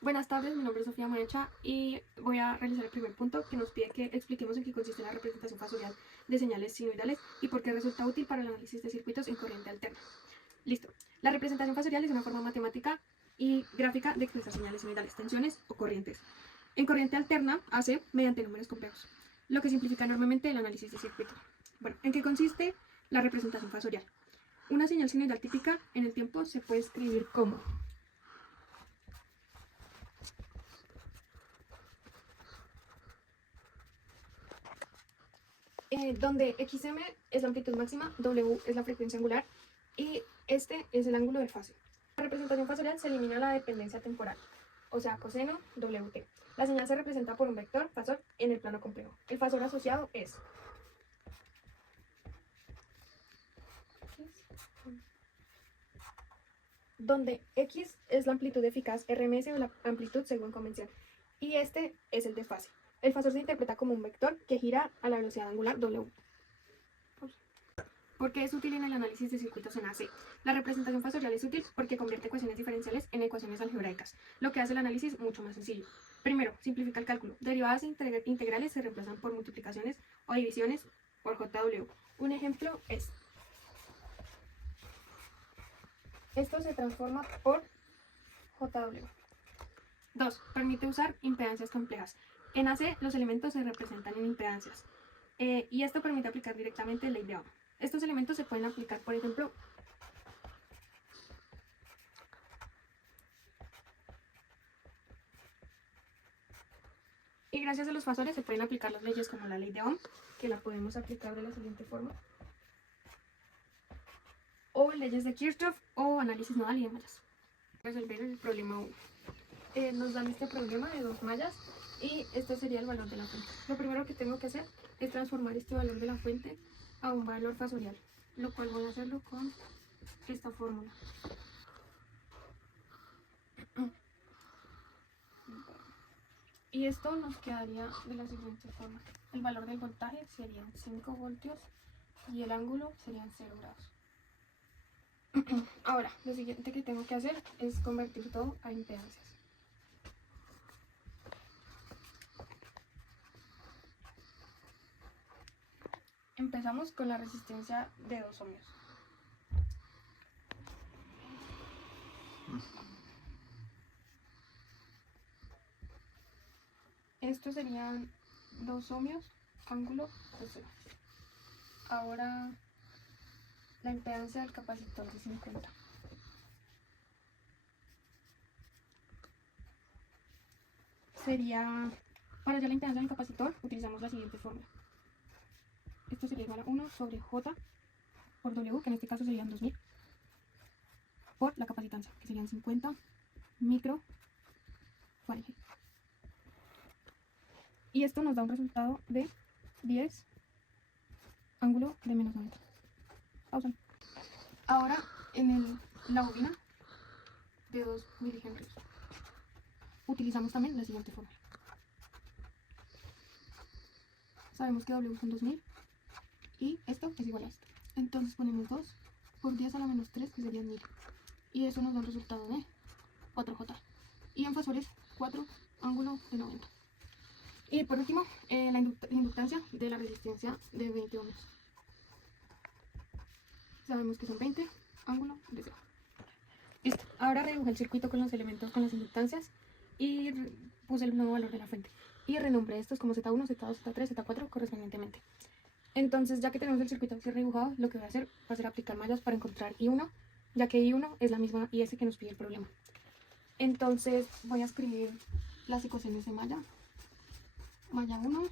Buenas tardes, mi nombre es Sofía Maecha y voy a realizar el primer punto que nos pide que expliquemos en qué consiste la representación fasorial de señales sinusoidales y por qué resulta útil para el análisis de circuitos en corriente alterna. Listo. La representación fasorial es una forma matemática y gráfica de expresar señales sinusoidales, tensiones o corrientes. En corriente alterna hace mediante números complejos, lo que simplifica enormemente el análisis de circuito. Bueno, ¿en qué consiste la representación fasorial? Una señal sinusoidal típica en el tiempo se puede escribir como donde xm es la amplitud máxima, w es la frecuencia angular y este es el ángulo de fase. La representación fasorial se elimina la dependencia temporal, o sea, coseno wt. La señal se representa por un vector fasor en el plano complejo. El fasor asociado es donde x es la amplitud eficaz RMS o la amplitud según convención, y este es el de fase. El fasor se interpreta como un vector que gira a la velocidad angular w. ¿Por qué es útil en el análisis de circuitos en AC? La representación fasorial es útil porque convierte ecuaciones diferenciales en ecuaciones algebraicas, lo que hace el análisis mucho más sencillo. Primero, simplifica el cálculo. Derivadas integrales se reemplazan por multiplicaciones o divisiones por JW. Un ejemplo es: esto se transforma por JW. 2. Permite usar impedancias complejas. En AC los elementos se representan en impedancias y esto permite aplicar directamente ley de Ohm. Estos elementos se pueden aplicar, por ejemplo, y gracias a los fasores se pueden aplicar las leyes como la ley de Ohm, que la podemos aplicar de la siguiente forma, o leyes de Kirchhoff o análisis nodal y de mallas. Resolver el problema 1. Nos dan este problema de dos mallas y este sería el valor de la fuente. Lo primero que tengo que hacer es transformar este valor de la fuente a un valor fasorial, lo cual voy a hacerlo con esta fórmula. Y esto nos quedaría de la siguiente forma. El valor del voltaje serían 5 voltios y el ángulo serían 0 grados. Ahora, lo siguiente que tengo que hacer es convertir todo a impedancias. Empezamos con la resistencia de 2 ohmios. Estos serían 2 ohmios, ángulo de 0. Ahora la impedancia del capacitor de 50. Sería, para hallar la impedancia del capacitor, utilizamos la siguiente fórmula. Esto sería igual a 1 sobre J por W, que en este caso serían 2000, por la capacitancia, que serían 50 micro Fahrenheit. Y esto nos da un resultado de 10 ángulo de menos 90. Pausa. Ahora en la bobina de 2 milihenrios utilizamos también la siguiente fórmula. Sabemos que W son 2000 y esto es igual a esto. Entonces ponemos 2 por 10 a la menos 3, que serían 1000. Y eso nos da un resultado de 4J. Y en fasores 4 ángulo de 90. Y por último, la inductancia de la resistencia de 20 ohmios. Sabemos que son 20 ángulo de 0. Listo. Ahora reduje el circuito con los elementos, con las inductancias y puse el nuevo valor de la fuente. Y renombré estos como Z1, Z2, Z3, Z4 correspondientemente. Entonces, ya que tenemos el circuito así redibujado, lo que voy a hacer va a ser aplicar mallas para encontrar I1, ya que I1 es la misma IS que nos pide el problema. Entonces, voy a escribir las ecuaciones de malla. Malla 1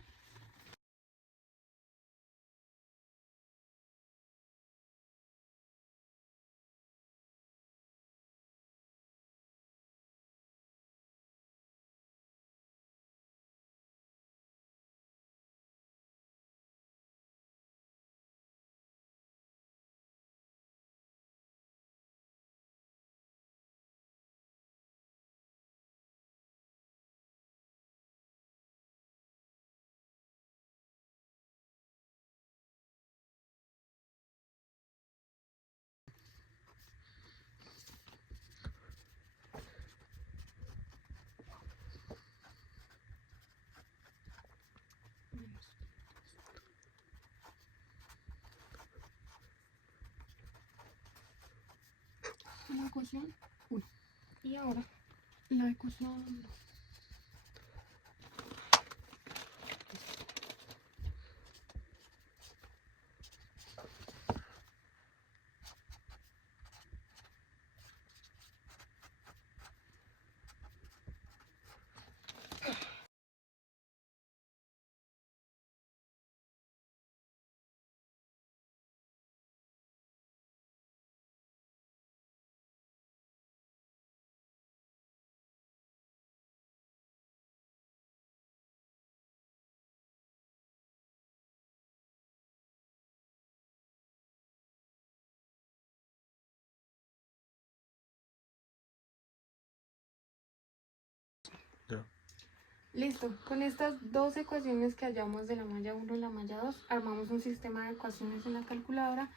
ecuación 1. Y ahora la ecuación 2. Ya. Listo, con estas dos ecuaciones que hallamos de la malla 1 y la malla 2, armamos un sistema de ecuaciones en la calculadora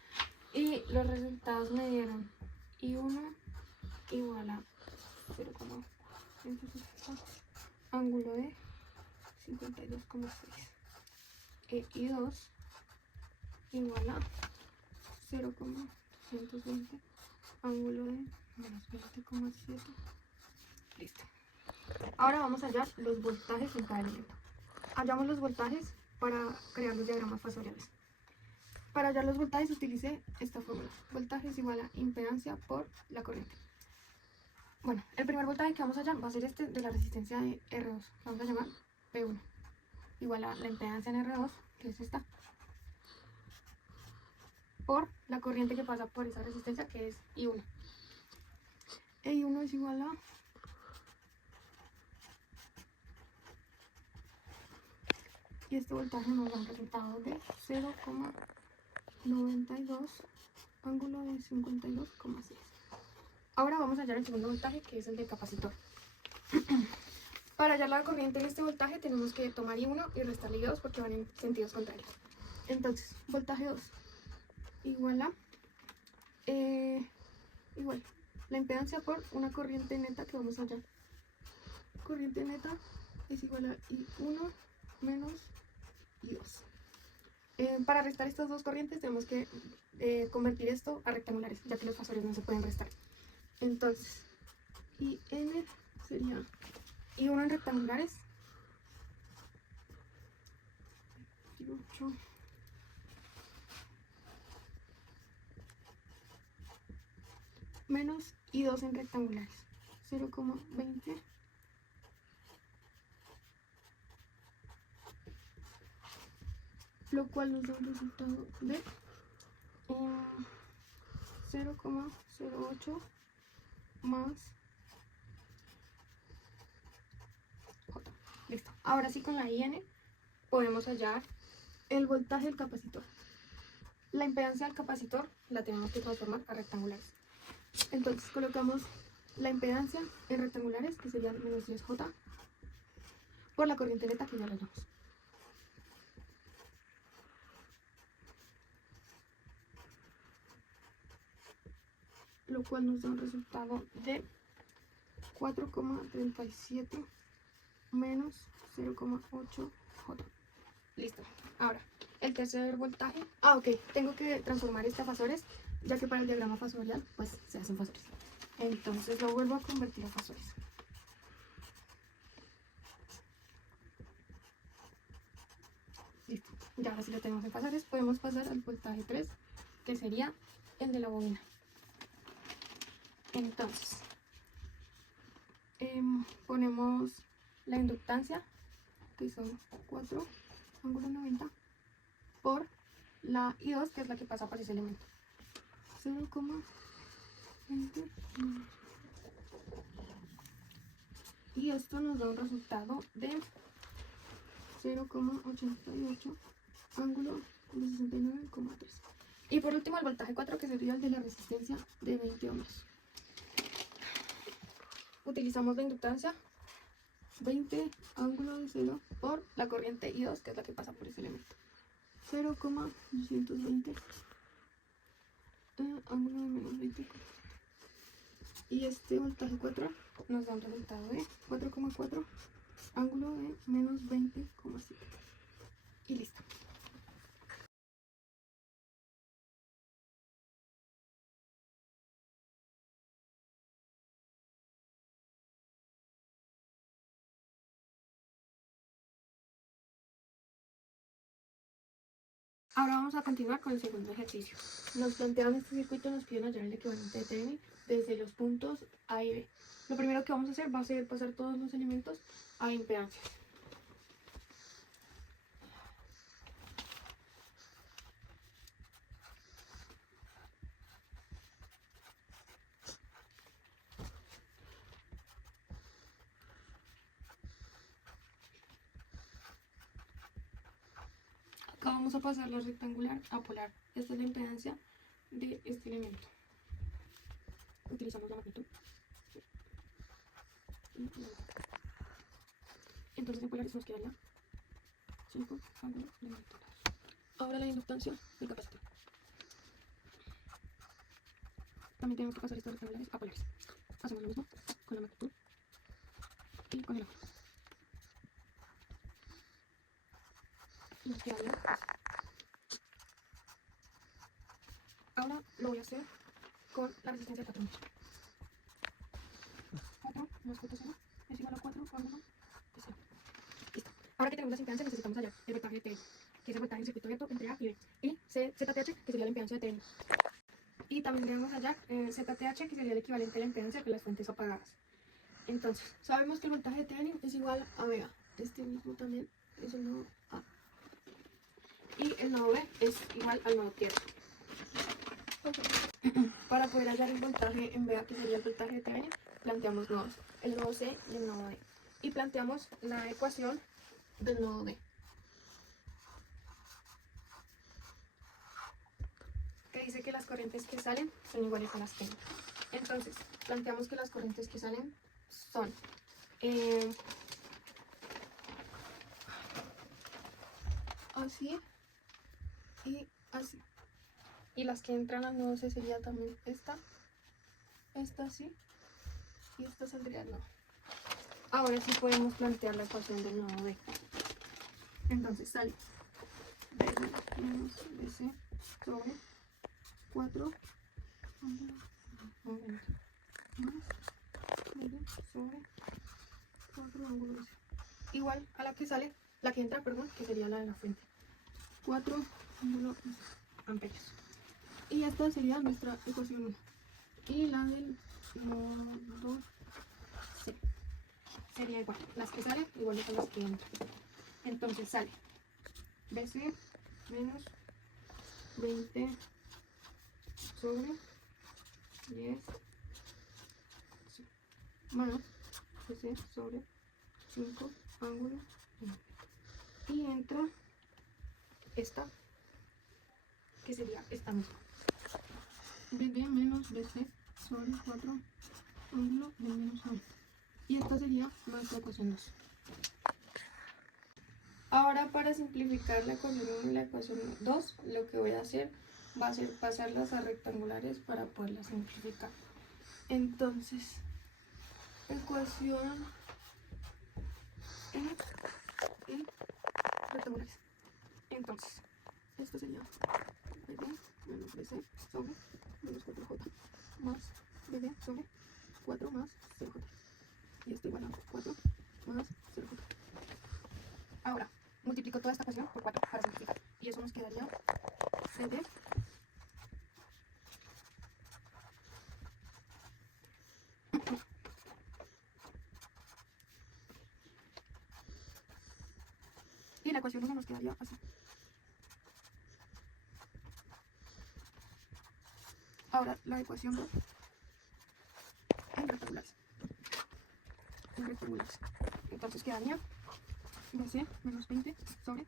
y los resultados me dieron I1 igual a 0,160 ángulo de 52,6 e I2 igual a 0,220 ángulo de menos 20,7. Listo. Ahora vamos a hallar los voltajes en cada elemento. Hallamos los voltajes para crear los diagramas fasoriales. Para hallar los voltajes utilicé esta fórmula. Voltaje es igual a impedancia por la corriente. Bueno, el primer voltaje que vamos a hallar va a ser este de la resistencia de R2, que vamos a llamar P1, igual a la impedancia en R2, que es esta, por la corriente que pasa por esa resistencia, que es I1. E I1 es igual a y este voltaje nos da un resultado de 0,92 ángulo de 52,6. Ahora vamos a hallar el segundo voltaje, que es el del capacitor. Para hallar la corriente en este voltaje tenemos que tomar I1 y restarle I2 porque van en sentidos contrarios. Entonces, voltaje 2 igual a igual la impedancia por una corriente neta que vamos a hallar. Corriente neta es igual a I1 menos I2. Para restar estas dos corrientes tenemos que convertir esto a rectangulares, ya que los fasores no se pueden restar. Entonces, IN sería I1 en rectangulares, 28, menos I2 en rectangulares, 0,20 lo cual nos da un resultado de 0,08 más J. Listo. Ahora sí, con la IN podemos hallar el voltaje del capacitor. La impedancia del capacitor la tenemos que transformar a rectangulares. Entonces colocamos la impedancia en rectangulares, que sería menos 10J, por la corriente neta que ya la hallamos. Lo cual nos da un resultado de 4,37 menos 0,8J. Listo. Ahora, el tercer voltaje. Ok, tengo que transformar este a fasores, ya que para el diagrama fasorial, pues se hacen fasores. Entonces lo vuelvo a convertir a fasores. Listo. Ya ahora sí lo tenemos en fasores, podemos pasar al voltaje 3, que sería el de la bobina. Entonces, ponemos la inductancia, que son 4 ángulo 90, por la I2, que es la que pasa por ese elemento. 0,20. Y esto nos da un resultado de 0,88 ángulo de 69,3. Y por último el voltaje 4, que sería el de la resistencia de 20 ohms. Utilizamos la inductancia 20 ángulo de 0 por la corriente I2, que es la que pasa por ese elemento. 0,220 ángulo de menos 20. Y este voltaje 4 nos da un resultado de 4,4 ángulo de menos 20,7. Y listo. Ahora vamos a continuar con el segundo ejercicio. Nos plantean este circuito, nos piden hallar el equivalente de TN desde los puntos A y B. Lo primero que vamos a hacer va a ser pasar todos los elementos a impedancias. Acá vamos a pasar la rectangular a polar. Esta es la impedancia de este elemento. Utilizamos la magnitud. Entonces en polares nos quedaría 5 ángulos de magnitud. Ahora la inductancia del capacitor. También tenemos que pasar estos rectangulares a polares. Hacemos lo mismo con la magnitud y con el ángulo. Y nos quedaría así. Ahora lo voy a hacer con la resistencia de 4 ohms. 4 más 4 0 es igual a 4 por 1 de 0. Listo. Ahora que tenemos las impedancias necesitamos hallar el voltaje de TN, que es el voltaje en circuito abierto entre A y B. Y ZTH, que sería la impedancia de TN. Y también debemos hallar ZTH, que sería el equivalente a la impedancia con las fuentes apagadas. Entonces, sabemos que el voltaje de TN es igual a VA. Este mismo también es el nodo A. Y el nodo B es igual al nodo tierra. Para poder hallar el voltaje en VA, que sería el voltaje de TN, planteamos nodos, el nodo C y el nodo D. Y planteamos la ecuación del nodo D, que dice que las corrientes que salen son iguales a las que entran. Entonces, planteamos que las corrientes que salen son así y así. Y las que entran al nodo C sería también esta así, y esta saldría al nodo. Ahora sí podemos plantear la ecuación del nodo D. Entonces sale BD menos BC sobre 4 más BD sobre 4 ángulo BC. Igual a la que sale, la que entra, perdón, que sería la de la fuente. 4 ángulo amperios. Y esta sería nuestra ecuación 1. Y la del nodo C sería igual. Las que salen iguales a las que entran. Entonces sale BC menos 20 sobre 10 más BC sobre 5 ángulo 1. Y entra esta, que sería esta misma. BD menos BC sobre 4 ángulo de menos 1. Y esta sería nuestra ecuación 2. Ahora, para simplificar la ecuación 1 y la ecuación 2, lo que voy a hacer va a ser pasarlas a rectangulares para poderlas simplificar. Entonces, ecuación en rectangulares. Entonces, esto sería BD menos BC sobre menos 4J más BD sobre 4 más 0J. Y esto igual a 4 más 0J. Ahora, multiplico toda esta ecuación por 4 para simplificar. Y eso nos quedaría CD y la ecuación 1 nos quedaría así. Ahora, la ecuación 2 en rectangulares. Entonces quedaría BC menos 20 sobre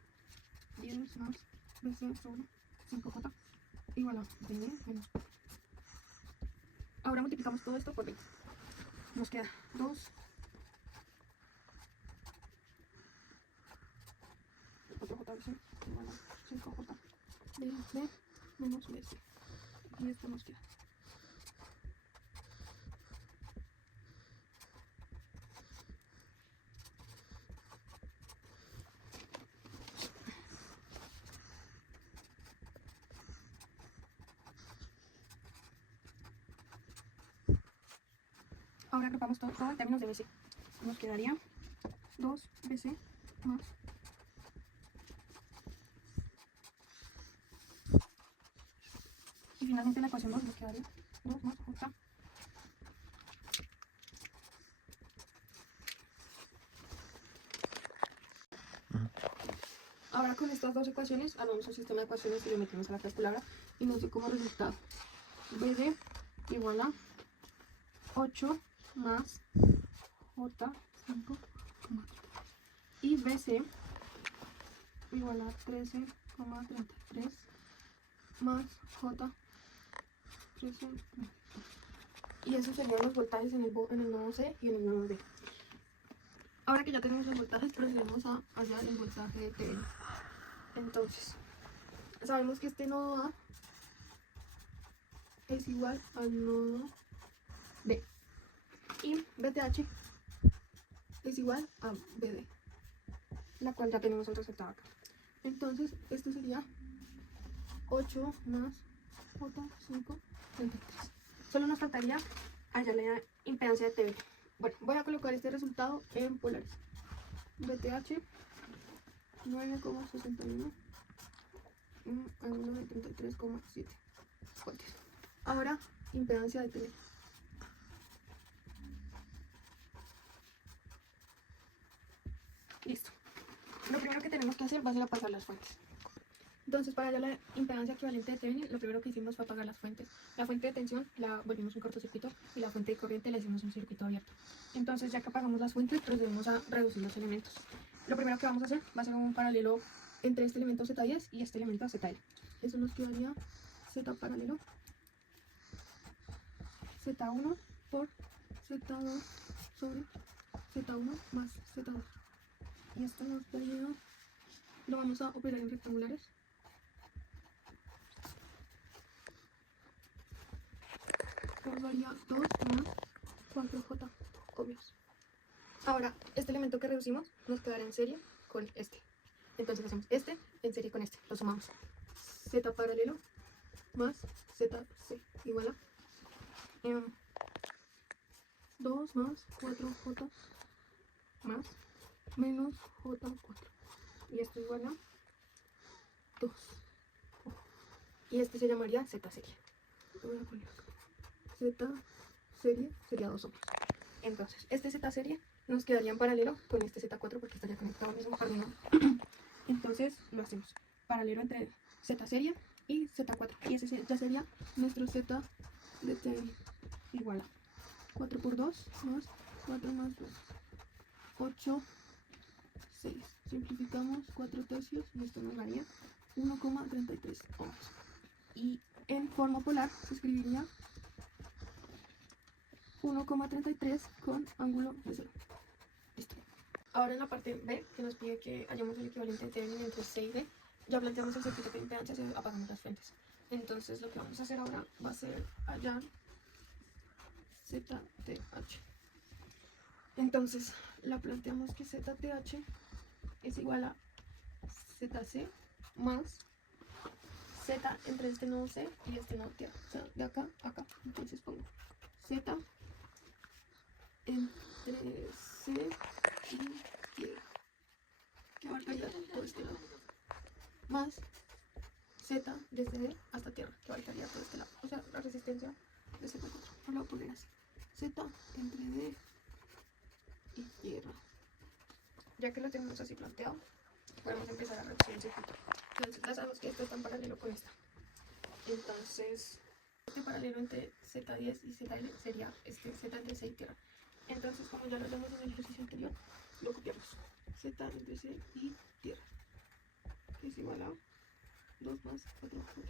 10 más BC sobre 5J igual a BD menos 4. Ahora multiplicamos todo esto por 20. Nos queda 2 4J BC igual a 5J BD menos BC. Y esto nos queda. Ahora agrupamos todo en términos de BC. Nos quedaría 2 BC más Y finalmente la ecuación 2 nos quedaría 2 más j. Ahora con estas dos ecuaciones armamos un sistema de ecuaciones y lo metemos a la calculadora y nos dio como resultado BD igual a 8 más J 5,3 y BC igual a 13,33 más J 13. Y esos serían los voltajes en el nodo C y en el nodo D. Ahora que ya tenemos los voltajes, procedemos a hacer el voltaje de TN. Entonces, sabemos que este nodo A es igual al nodo D. Y BTH es igual a BD, la cual ya tenemos el resultado acá. Entonces, esto sería 8 más J5, 33. Solo nos faltaría hallar la impedancia de TB. Bueno, voy a colocar este resultado en polares. BTH 9,61 ángulo de 33,7 voltios. Ahora, impedancia de TB. Listo. Lo primero que tenemos que hacer va a ser apagar las fuentes. Entonces, para hallar la impedancia equivalente de Thevenin, lo primero que hicimos fue apagar las fuentes. La fuente de tensión la volvimos un cortocircuito y la fuente de corriente la hicimos un circuito abierto. Entonces, ya que apagamos las fuentes, procedemos a reducir los elementos. Lo primero que vamos a hacer va a ser un paralelo entre este elemento Z10 y este elemento ZL. Eso nos quedaría Z paralelo Z1 por Z2 sobre Z1 más Z2. Y esto nos daría, lo vamos a operar en rectangulares. Nos daría 2 más 4J ohmios. Ahora, este elemento que reducimos nos quedará en serie con este. Entonces hacemos este en serie con este. Lo sumamos. Z paralelo más ZC igual a 2 más 4J más menos J4. Y esto igual a 2. Y este se llamaría Z serie. Lo voy a poner acá. Z serie sería 2 ohmios. Entonces, este Z serie nos quedaría en paralelo con este Z4 porque estaría conectado al mismo jardín. Entonces, lo hacemos paralelo entre Z serie y Z4. Y ese ya sería nuestro Z de T igual a 4 por 2 más 4 más 2. 8, 6. Simplificamos 4 tercios y esto nos daría 1,33 ohmios. Y en forma polar se escribiría 1,33 con ángulo de 0. Listo. Ahora en la parte B, que nos pide que hallemos el equivalente de Thevenin entre C y D, ya planteamos el circuito de impedancias y apagamos las fuentes. Entonces lo que vamos a hacer ahora va a ser hallar ZTH. Entonces la planteamos que ZTH es igual a ZC más Z entre este nodo C y este nodo tierra. O sea, de acá a acá. Entonces pongo Z entre C y tierra, que abarcaría todo este lado, más Z desde D hasta tierra, que abarcaría todo este lado, o sea, la resistencia de Z4. Lo voy a poner así: Z entre D y tierra. Ya que lo tenemos así planteado, podemos empezar a reducir el circuito. Entonces ya sabemos que esto está en paralelo con esta. Entonces, este paralelo entre Z10 y ZL sería este Z entre C y tierra. Entonces, como ya lo vimos en el ejercicio anterior, lo copiamos. Z entre C y tierra, que es igual a 2 más 4J.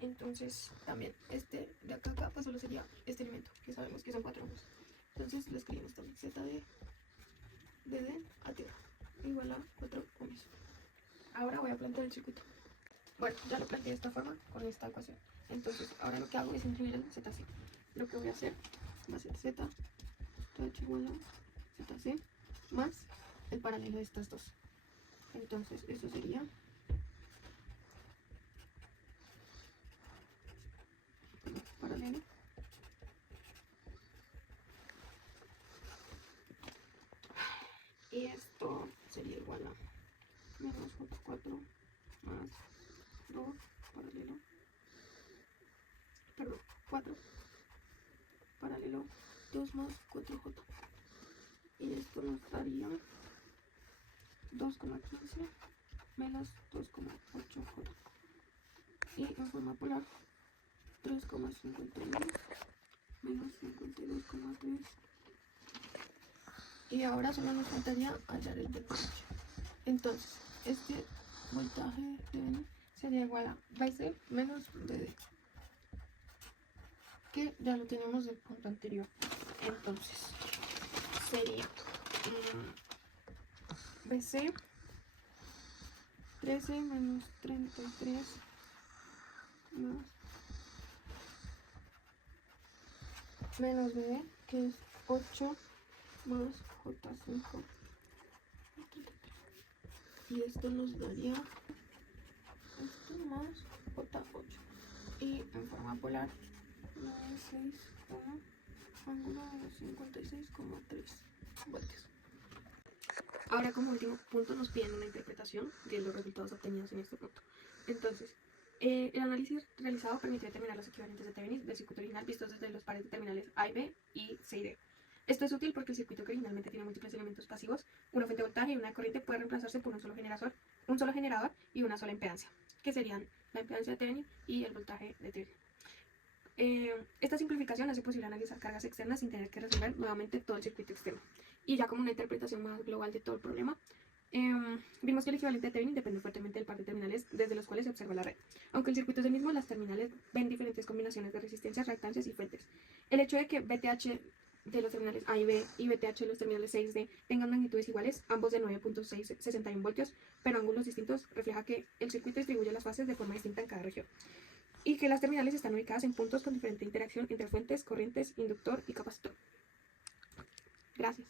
Entonces, también este de acá a acá, pues solo sería este elemento, que sabemos que son 4 ohmios. Entonces, lo escribimos también: Z de D a tierra, igual a 4 ohmios. Ahora voy a plantear el circuito. Bueno, ya lo planteé de esta forma, con esta ecuación. Entonces, ahora lo que hago es incluir el ZC. Lo que voy a hacer va a ser Z TH igual a ZC más el paralelo de estas dos. Entonces, eso sería paralelo y esto sería igual a menos J4 más 2 paralelo 4, paralelo 2 más 4J. Y esto nos daría 2,15 menos 2,8J. Y en forma polar 3,51 menos 52,3. Y ahora solo nos faltaría hallar el voltaje. Entonces, este voltaje de N sería igual a BC menos BD, que ya lo tenemos del punto anterior. Entonces, sería BC 13 menos 33 más menos BD, que es 8 más J5. Y esto nos daría esto más J8. Y en forma polar 96, ángulo de 56,3 voltios. Ahora, como último punto, nos piden una interpretación de los resultados obtenidos en este punto. Entonces, el análisis realizado permitió determinar los equivalentes de Thevenin del circuito original vistos desde los pares de terminales A y B y C y D. Esto es útil porque el circuito, que originalmente tiene múltiples elementos pasivos, una fuente de voltaje y una corriente, puede reemplazarse por un solo generador y una sola impedancia, que serían la impedancia de Thevenin y el voltaje de Thevenin. Esta simplificación hace posible analizar cargas externas sin tener que resolver nuevamente todo el circuito externo. Y ya como una interpretación más global de todo el problema, vimos que el equivalente de Thevenin depende fuertemente del par de terminales desde los cuales se observa la red. Aunque el circuito es el mismo, las terminales ven diferentes combinaciones de resistencias, reactancias y fuentes. El hecho de que VTH de los terminales A y B y VTH de los terminales 6D tengan magnitudes iguales, ambos de 9.661 voltios, pero ángulos distintos, refleja que el circuito distribuye las fases de forma distinta en cada región, y que las terminales están ubicadas en puntos con diferente interacción entre fuentes, corrientes, inductor y capacitor. Gracias.